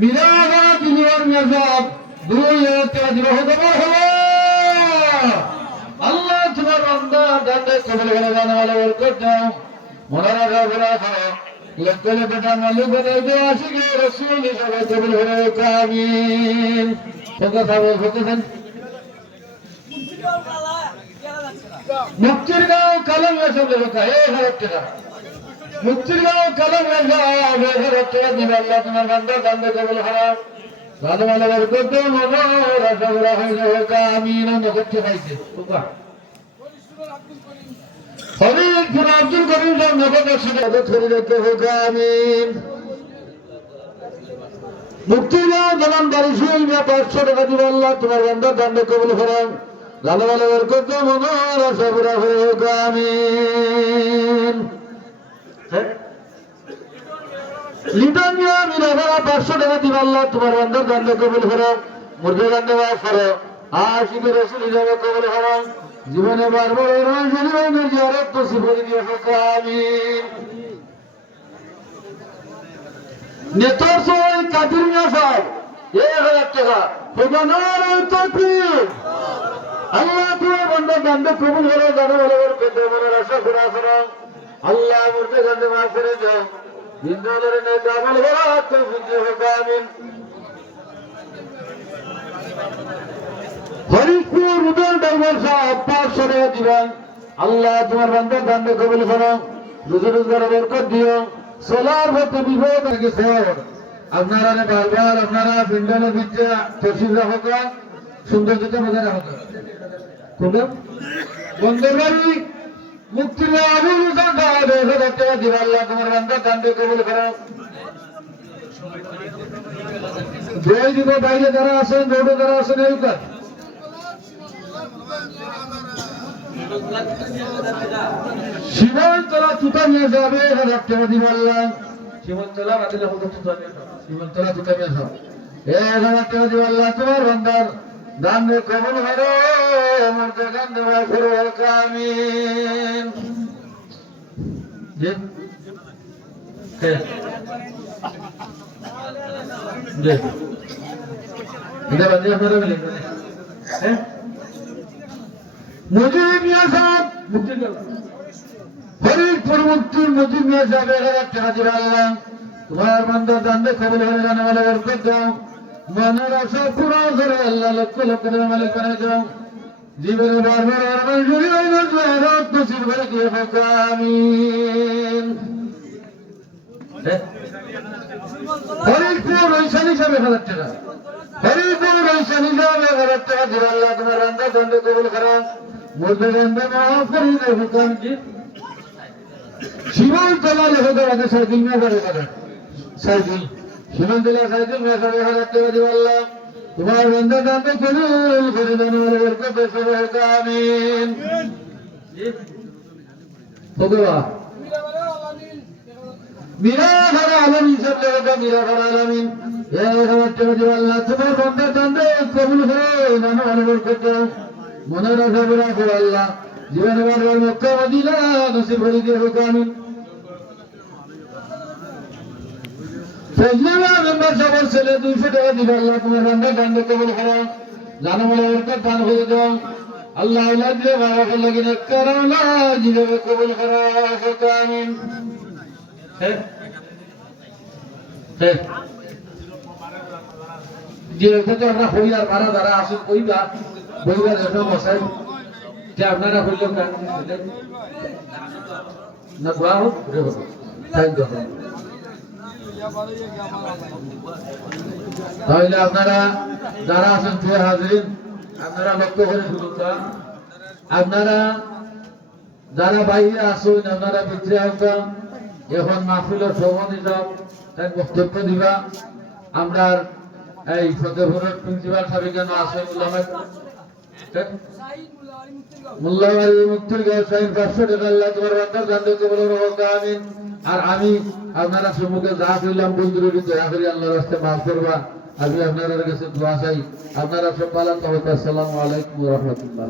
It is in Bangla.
মিরাবা দুনিয়ার মেজাব দুনিয়াতে দিবহদব হলো আল্লাহ তোমার বান্দা দাঁতে কবুল করে জানালে বরকত দাও মনারা গাবরা করো লক্কলে বেটা মালিক বানাই দাও আশিকে রাসূল হিসাবে কবুল করে আমিন কথা বল বলতেছেন মুক্তির গাঁও কলম এসব লেখা 1000 টাকা মুক্তির গাঁও কলম লেখা 1000 টাকা দিবে আল্লাহ তোমার বান্দা দাঁতে কবুল করে জানালে বরকত দাও মনারা গাবরা হয়ে যাও আমিন নগদ পাইছে তোবা ফরিদপুর আব্দুল করিম সাহেব নগদ 100 টাকা করে দিতে হবে আমিন মুক্তিগাঁও দলান বারিশুল মে 500 টাকা দিবে আল্লাহ তোমার বান্দা দান্দে কবুল করেন জালালে বরকত দাও মনার সবরা হোক আমিন লিটন মিয়া মিরাবারা 500 টাকা দিবে আল্লাহ তোমার বান্দা দান্দে কবুল করেন মুর্দে দান্দে ওয়াজ করো আশিকে রাসূল হিসাবে কবুল করেন জীবনে বারবার রমজানের জিয়ারত নসিব করে দিও আমিন নেতার সবাই কাদির মিয়া সাহেব 1000 টাকা প্রধানের তাকবীর আল্লাহ তোমার বান্দা বান্দা কবুল করে দাদা ভালো বরকত দাও মনের আশা পুরা করো আল্লাহ মুর্দে গান্ধে মাফ করে দাও জিন্দালের নেক আমল করা তৌফিক দিও আমিন হরিপুর রুবেল ড্রাইভার সাহেব 500 টাকা দিবেন আল্লাহ তোমার বান্দা বান্দা কবুল করো রুজি রোজগার বরকত দিও সোলার হতে বিপদ গেছে আপনারা বারবার আপনারা পিন্ডলের ভিতরে তসিল রাখো সৌন্দর্যতা বজায় রাখো কোনটা বন্ধবাড়ি মুক্তির আবু মুসা সাহেব 1000 টাকা দিবেন আল্লাহ তোমার বান্দা বান্দা কবুল করো জয় দিব বাইরে যারা আছেন রোডে যারা আছেন এই কাজ সীমান্তলা তুতা নিয়ে যাবে 1000 টাকা দিব আল্লাহ সীমান্তলা বাতিল হবে তুতা নিয়ে সীমান্তলা তুতা নিয়ে যাবে 1000 টাকা দিব আল্লাহ তোমার বান্দার দান কবুল করো মুর্দে গান দোয়া করো আমিন জি জি এটা বাদে আপনারা বলেন হ্যাঁ মুজিব মিয়া সাহেব মুক্তি গেল ফরিদপুর মুক্তির মুজিব মিয়া সাহেব 1000 টাকা দিবে আল্লাহ তোমার বান্দা দান্দে কবুল করে জানালে বরকত দাও মনের আশা পুরা করে আল্লাহ লক্ষ লক্ষ টাকা মালিক করে দাও জীবনে বারবার আরমান জুড়ে হইলো জিয়ারত নসিব করে দিও আমিন ফরিদপুর ঐশানী সাহেব 1000 টাকা ফরিদপুর ঐশানী সাহেব 1000 টাকা দিবে আল্লাহ তোমার বান্দা দান্দে কবুল করে মুর্দে গান্ধে মাফ করে দিও হুকুম জি সীমান্তলা লেখা আছে সাইকেল নিয়ে করে সাইকেল সীমান্তলা সাইকেল নিয়ে 1000 টাকা দিবে আল্লাহ তোমার বান্দা দান্দে কবুল করে জানালে বরকত দাও আমিন জি তোবা মিরাঘর আলামিন সব লেখা মিরাঘর আলামিন 1000 টাকা দিবে আল্লাহ তোমার বান্দা দান্দে কবুল করে জানালে বরকত দাও মনের আশা পুরা করো আল্লাহ জীবনে বারবার মক্কা মদিনা নসিব করে দিও আমিন ফজলুল্লাহ মেম্বার সাহেবের ছেলে 200 টাকা দিবে আল্লাহ তোমার বান্দা দান্দে কবুল করো জানালে বরকত দান করে দাও আল্লাহ আওলাদ দিয়ে বাবা লাগি নেককার আওলাদ জীবনে কবুল করো আমিন হ্যাঁ হ্যাঁ যে তো আমরা হই আর মারা যারা আসেন কইবা বইবার এসব মশাই যে আপনারা হইল না গোয়া হোক তাহলে আপনারা যারা আছেন সে হাজির আপনারা লক্ষ্য করে শুনুন আপনারা যারা বাইরে আসুন আপনারা ভিতরে আসবেন এখন মাহফিলের সভাপতি সব তাই বক্তব্য দিবা আমরা এই ফতেপুরের প্রিন্সিপাল সাহেব কেন আসেন মুল্লাবাড়ি মুক্তির গাঁও সাইন 500 টাকা আল্লাহ তোমার বান্দার দান্দে কবুল করো আমিন আর আমি আপনারা সম্মুখে যা কইলাম বন্ধুদের দয়া করে আল্লাহর রাস্তায় মাফ করবা আমি আপনাদের কাছে দোয়া চাই আপনারা সব ভালো থাকুন আসসালামু আলাইকুম ওয়া রাহমাতুল্লাহ